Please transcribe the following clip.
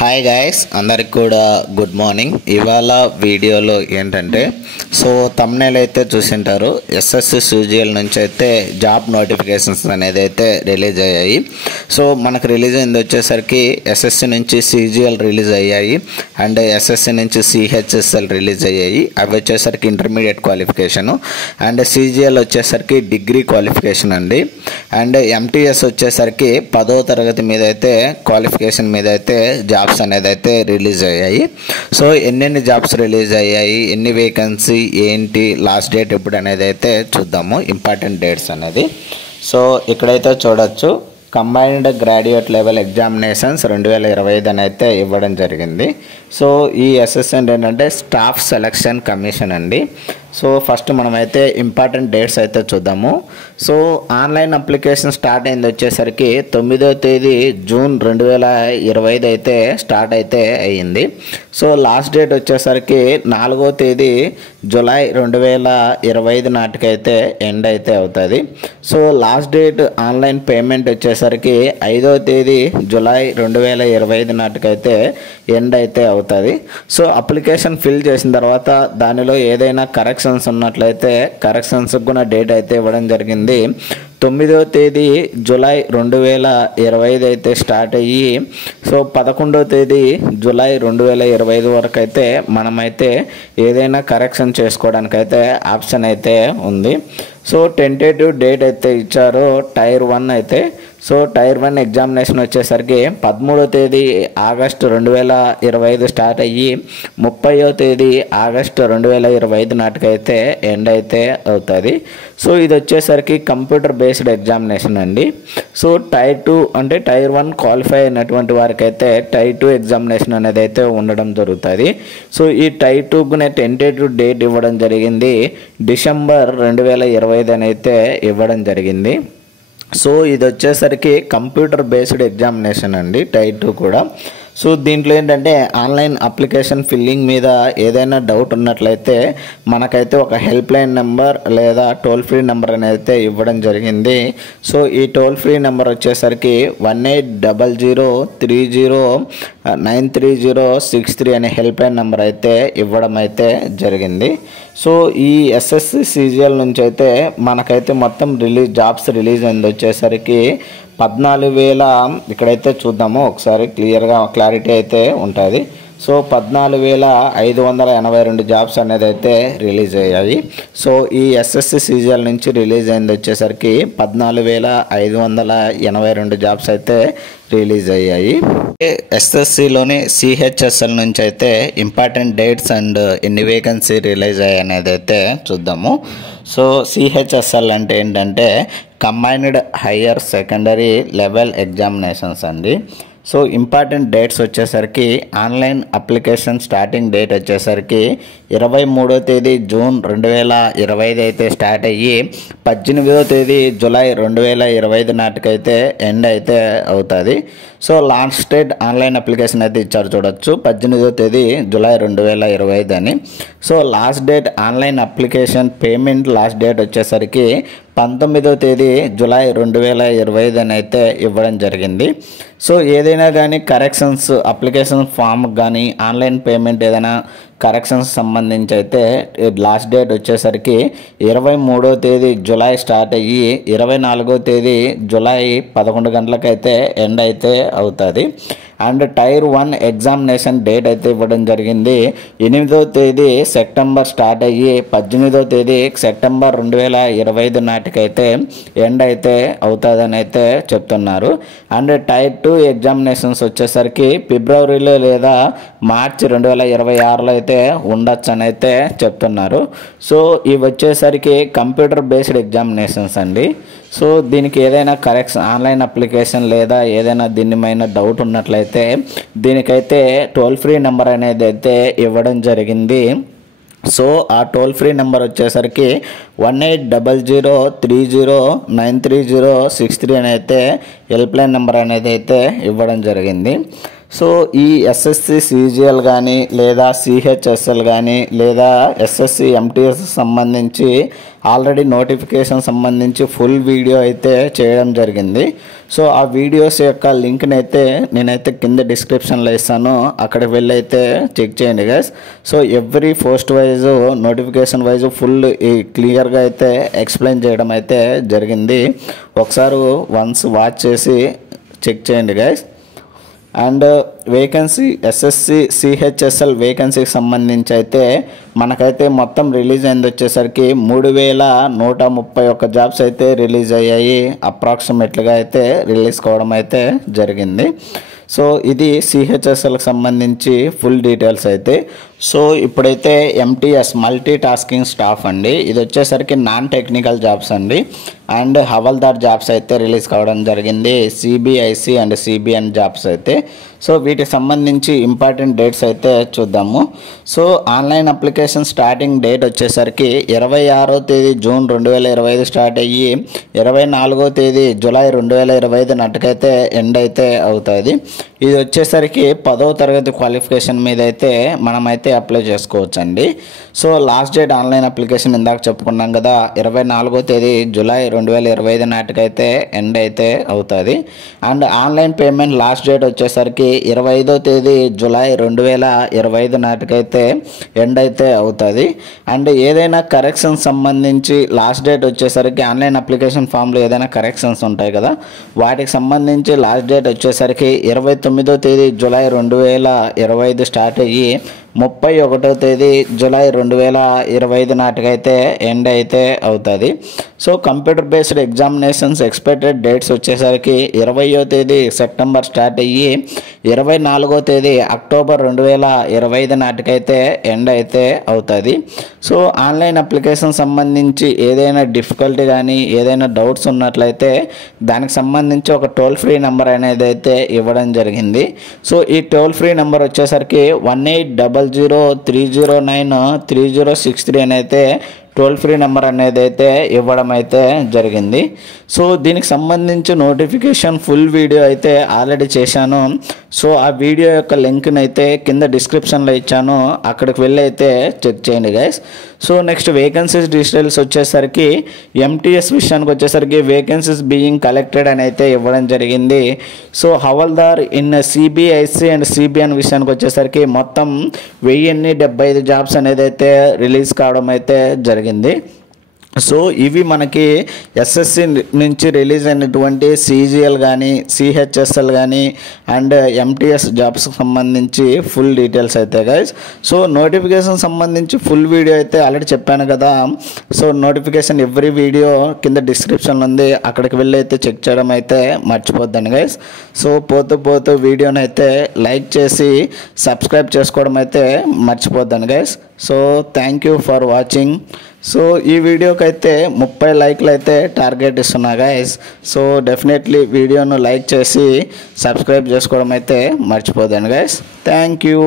Hi guys, అందరికి కూడా good morning. ఇవాళ వీడియోలో ఏంటంటే తమ్నైల్ అయితే చూసింటారు. ఎస్ఎస్సి సీజీఎల్ నుంచి అయితే జాబ్ నోటిఫికేషన్స్ అనేది అయితే రిలీజ్ అయ్యాయి. మనకు రిలీజ్ అయింది వచ్చేసరికి ఎస్ఎస్సి నుంచి సీజీఎల్ రిలీజ్ అయ్యాయి అండ్ ఎస్ఎస్సి నుంచి సిహెచ్ఎస్ఎల్ రిలీజ్ అయ్యాయి. అవి వచ్చేసరికి ఇంటర్మీడియట్ క్వాలిఫికేషను అండ్ సీజీఎల్ వచ్చేసరికి డిగ్రీ క్వాలిఫికేషన్ అండి. అండ్ ఎంటీఎస్ వచ్చేసరికి 10వ తరగతి మీద అయితే క్వాలిఫికేషన్ మీద అయితే జాబ్స్ అనేది అయితే రిలీజ్ అయ్యాయి. ఎన్నెన్ని జాబ్స్ రిలీజ్ అయ్యాయి, ఎన్ని వేకెన్సీ ఏంటి, లాస్ట్ డేట్ ఎప్పుడు అనేది అయితే చూద్దాము. ఇంపార్టెంట్ డేట్స్ అనేది ఇక్కడైతే చూడొచ్చు. కంబైన్డ్ గ్రాడ్యుయేట్ లెవెల్ ఎగ్జామినేషన్స్ 2025 అని అయితే ఇవ్వడం జరిగింది. ఈ ఎస్ఎస్సి ఏంటంటే స్టాఫ్ సెలక్షన్ కమిషన్ అండి. ఫస్ట్ మనమైతే ఇంపార్టెంట్ డేట్స్ అయితే చూద్దాము. ఆన్లైన్ అప్లికేషన్ స్టార్ట్ అయింది వచ్చేసరికి 9వ తేదీ జూన్ 2025 అయితే స్టార్ట్ అయితే అయ్యింది. లాస్ట్ డేట్ వచ్చేసరికి 4వ తేదీ జూలై 2025 నాటికైతే ఎండ్ అయితే అవుతుంది. లాస్ట్ డేట్ ఆన్లైన్ పేమెంట్ వచ్చేసరికి 5వ తేదీ జూలై 2025 నాటికైతే ఎండ్ అయితే అవుతుంది. అప్లికేషన్ ఫిల్ చేసిన తర్వాత దానిలో ఏదైనా కరెక్షన్స్ ఉన్నట్లయితే కరెక్షన్స్ కూడా డేట్ అయితే ఇవ్వడం జరిగింది. 9వ తేదీ జూలై 2025 అయితే స్టార్ట్ అయ్యి 11వ తేదీ జూలై 2025 వరకు అయితే మనమైతే ఏదైనా కరెక్షన్ చేసుకోవడానికి అయితే ఆప్షన్ అయితే ఉంది. టెంటేటివ్ డేట్ అయితే ఇచ్చారు టైర్ 1 అయితే. టైర్ 1 ఎగ్జామినేషన్ వచ్చేసరికి 13వ తేదీ ఆగస్టు 2025 స్టార్ట్ అయ్యి 30వ తేదీ ఆగస్టు 2025 నాటికైతే ఎండ్ అయితే అవుతుంది. ఇది వచ్చేసరికి కంప్యూటర్ బేస్డ్ ఎగ్జామినేషన్ అండి. టైర్ 2 అంటే టైర్ 1 క్వాలిఫై అయినటువంటి వారికి అయితే టైర్ 2 ఎగ్జామినేషన్ అనేది అయితే ఉండడం జరుగుతుంది. ఈ టైర్ 2 టెంటేటివ్ డేట్ ఇవ్వడం జరిగింది డిసెంబర్ 2025 అని అయితే ఇవ్వడం జరిగింది. ఇది వచ్చేసరికి కంప్యూటర్ బేస్డ్ ఎగ్జామినేషన్ అండి టైర్ 2 కూడా. దీంట్లో ఏంటంటే ఆన్లైన్ అప్లికేషన్ ఫిల్లింగ్ మీద ఏదైనా డౌట్ ఉన్నట్లయితే మనకైతే ఒక హెల్ప్ లైన్ నెంబర్ లేదా టోల్ ఫ్రీ నెంబర్ అనేది అయితే ఇవ్వడం జరిగింది. ఈ టోల్ ఫ్రీ నెంబర్ వచ్చేసరికి 1800309303 అనే హెల్ప్ లైన్ నెంబర్ అయితే ఇవ్వడం అయితే జరిగింది. ఈ ఎస్ఎస్సి సీజీఎల్ నుంచి అయితే మనకైతే మొత్తం జాబ్స్ రిలీజ్ అయింది వచ్చేసరికి 14,000. ఇక్కడైతే చూద్దాము ఒకసారి క్లారిటీ అయితే ఉంటుంది. 14,582 జాబ్స్ అనేది అయితే రిలీజ్ అయ్యాయి. ఈ ఎస్ఎస్సి సీజీఎల్ నుంచి రిలీజ్ అయింది వచ్చేసరికి 14,582 జాబ్స్ అయితే రిలీజ్ అయ్యాయి. ఎస్ఎస్సిలోని సిహెచ్ఎస్ఎల్ నుంచి అయితే ఇంపార్టెంట్ డేట్స్ అండ్ ఎన్ని వేకెన్సీ రిలీజ్ అయ్యాయి అనేది అయితే చూద్దాము. సిహెచ్ఎస్ఎల్ అంటే ఏంటంటే combined higher secondary level examinations అండి. ఇంపార్టెంట్ డేట్స్ వచ్చేసరికి ఆన్లైన్ అప్లికేషన్ స్టార్టింగ్ డేట్ వచ్చేసరికి 23వ తేదీ జూన్ 2025 అయితే స్టార్ట్ అయ్యి 18వ తేదీ జూలై 2025 నాటికైతే ఎండ్ అయితే అవుతుంది. లాస్ట్ డేట్ ఆన్లైన్ అప్లికేషన్ అయితే ఇచ్చారు చూడొచ్చు 18వ తేదీ జూలై 2025 అని. Last date online application payment last date వచ్చేసరికి 19వ తేదీ జూలై 2025 అని అయితే ఇవ్వడం జరిగింది. ఏదైనా కానీ కరెక్షన్స్ అప్లికేషన్ ఫామ్ కానీ ఆన్లైన్ పేమెంట్ ఏదైనా కరెక్షన్స్ సంబంధించి అయితే లాస్ట్ డేట్ వచ్చేసరికి 23వ తేదీ జూలై స్టార్ట్ అయ్యి 24వ తేదీ జూలై 11 గంటలకైతే ఎండ్ అయితే అవుతుంది. అండ్ టైర్ 1 ఎగ్జామినేషన్ డేట్ అయితే ఇవ్వడం జరిగింది 8వ తేదీ సెప్టెంబర్ స్టార్ట్ అయ్యి 18వ తేదీ సెప్టెంబర్ 2025 నాటికైతే ఎండ్ అయితే అవుతుందని అయితే చెప్తున్నారు. అండ్ టైర్ 2 ఎగ్జామినేషన్స్ వచ్చేసరికి ఫిబ్రవరిలో లేదా మార్చి 2026లో అయితే ఉండొచ్చు అని అయితే చెప్తున్నారు. ఇవి వచ్చేసరికి కంప్యూటర్ బేస్డ్ ఎగ్జామినేషన్స్ అండి. దీనికి ఏదైనా కరెక్షన్ ఆన్లైన్ అప్లికేషన్ లేదా ఏదైనా దీనిపైన డౌట్ ఉన్నట్లయితే దీనికైతే టోల్ ఫ్రీ నెంబర్ అనేది అయితే ఇవ్వడం జరిగింది. ఆ టోల్ ఫ్రీ నెంబర్ వచ్చేసరికి 1800309303 అని అయితే హెల్ప్ లైన్ నెంబర్ అనేది అయితే ఇవ్వడం జరిగింది. సో ఈ ఎస్ఎస్సి సిజిఎల్ కానీ లేదా సిహెచ్ఎస్ఎల్ కానీ లేదా ఎస్ఎస్సి ఎంటీఎస్ సంబంధించి ఆల్రెడీ నోటిఫికేషన్ సంబంధించి ఫుల్ వీడియో అయితే చేయడం జరిగింది. సో ఆ వీడియోస్ యొక్క లింక్ని అయితే నేనైతే కింద డిస్క్రిప్షన్లో ఇస్తాను, అక్కడికి వెళ్ళి అయితే చెక్ చేయండి guys. So every post wise notification wise full క్లియర్గా అయితే ఎక్స్ప్లెయిన్ చేయడం అయితే జరిగింది. ఒకసారి వన్స్ వాచ్ చేసి చెక్ చేయండి guys. And vacancy SSC CHSL వేకెన్సీకి సంబంధించి అయితే మనకైతే మొత్తం రిలీజ్ అయింది వచ్చేసరికి 3131 జాబ్స్ అయితే రిలీజ్ అయ్యాయి. అప్రాక్సిమేట్లీగా అయితే రిలీజ్ కావడం అయితే జరిగింది. సో ఇది సిహెచ్ఎస్ఎల్కి సంబంధించి ఫుల్ డీటెయిల్స్ అయితే. సో ఇప్పుడైతే ఎంటీఎస్ మల్టీ టాస్కింగ్ స్టాఫ్ అండి, ఇది వచ్చేసరికి నాన్ టెక్నికల్ జాబ్స్ అండి. అండ్ హవల్దార్ జాబ్స్ అయితే రిలీజ్ కావడం జరిగింది, సిబిఐసి అండ్ సిబిఎన్ జాబ్స్ అయితే. సో వీటికి సంబంధించి ఇంపార్టెంట్ డేట్స్ అయితే చూద్దాము. So online application starting date వచ్చేసరికి 26వ తేదీ జూన్ 2025 స్టార్ట్ అయ్యి 24వ తేదీ జూలై 2025 నాటికైతే ఎండ్ అయితే అవుతుంది. ఇది వచ్చేసరికి 10వ తరగతి క్వాలిఫికేషన్ మీద అయితే మనమైతే అప్లై చేసుకోవచ్చండి. So last date online application ఇందాక చెప్పుకున్నాం కదా, 24వ తేదీ జూలై 2025 నాటికైతే ఎండ్ అయితే అవుతుంది. And online payment last date వచ్చేసరికి 25వ తేదీ జూలై 2025 నాటికైతే ఎండ్ అయితే అవుతుంది. అండ్ ఏదైనా కరెక్షన్ సంబంధించి లాస్ట్ డేట్ వచ్చేసరికి ఆన్లైన్ అప్లికేషన్ ఫామ్లో ఏదైనా కరెక్షన్స్ ఉంటాయి కదా, వాటికి సంబంధించి లాస్ట్ డేట్ వచ్చేసరికి 29వ తేదీ జూలై 2025 స్టార్ట్ అయ్యి 31వ తేదీ జూలై 2025 నాటికైతే ఎండ్ అయితే అవుతుంది. So computer based examinations expected dates వచ్చేసరికి 20వ తేదీ సెప్టెంబర్ స్టార్ట్ అయ్యి 24వ తేదీ అక్టోబర్ 2025 నాటికైతే ఎండ్ అయితే అవుతుంది. సో ఆన్లైన్ అప్లికేషన్ సంబంధించి ఏదైనా డిఫికల్టీ కానీ ఏదైనా డౌట్స్ ఉన్నట్లయితే దానికి సంబంధించి ఒక టోల్ ఫ్రీ నెంబర్ అనేది అయితే ఇవ్వడం జరిగింది. సో ఈ టోల్ ఫ్రీ నెంబర్ వచ్చేసరికి 180030093063 అని అయితే టోల్ ఫ్రీ నెంబర్ అనేది అయితే ఇవ్వడం అయితే జరిగింది. సో దీనికి సంబంధించి నోటిఫికేషన్ ఫుల్ వీడియో అయితే ఆల్రెడీ చేశాను. సో ఆ వీడియో యొక్క లింక్ని అయితే కింద డిస్క్రిప్షన్లో ఇచ్చాను, అక్కడికి వెళ్ళి అయితే చెక్ చేయండి guys. So next vacancies details వచ్చేసరికి ఎంటీఎస్ విషయానికి వచ్చేసరికి వేకెన్సీస్ బీయింగ్ కలెక్టెడ్ అని అయితే ఇవ్వడం జరిగింది. So havildar in CBIC and CBN విషయానికి వచ్చేసరికి మొత్తం 1075 జాబ్స్ అనేది అయితే రిలీజ్ కావడం అయితే జరిగింది. సో ఇవి మనకి ఎస్ఎస్సి నుంచి రిలీజ్ అయినటువంటి సిజిఎల్ కానీ సిహెచ్ఎస్ఎల్ కానీ అండ్ ఎంటీఎస్ జాబ్స్కి సంబంధించి ఫుల్ డీటెయిల్స్ అయితే గైస్. సో నోటిఫికేషన్ సంబంధించి ఫుల్ వీడియో అయితే ఆల్రెడీ చెప్పాను కదా. సో నోటిఫికేషన్ ఎవ్రీ వీడియో కింద డిస్క్రిప్షన్లో ఉంది, అక్కడికి వెళ్ళి అయితే చెక్ చేయడం అయితే మర్చిపోద్దండి గైస్. సో పోతూ వీడియోని అయితే లైక్ చేసి సబ్స్క్రైబ్ చేసుకోవడం అయితే మర్చిపోద్దండి guys. So thank you for watching. So ఈ వీడియోకి అయితే 30 లైక్లు అయితే టార్గెట్ ఇస్తున్నా గైస్. సో డెఫినెట్లీ వీడియోను లైక్ చేసి సబ్స్క్రైబ్ చేసుకోవడం అయితే మర్చిపోదండి గైస్. Thank you.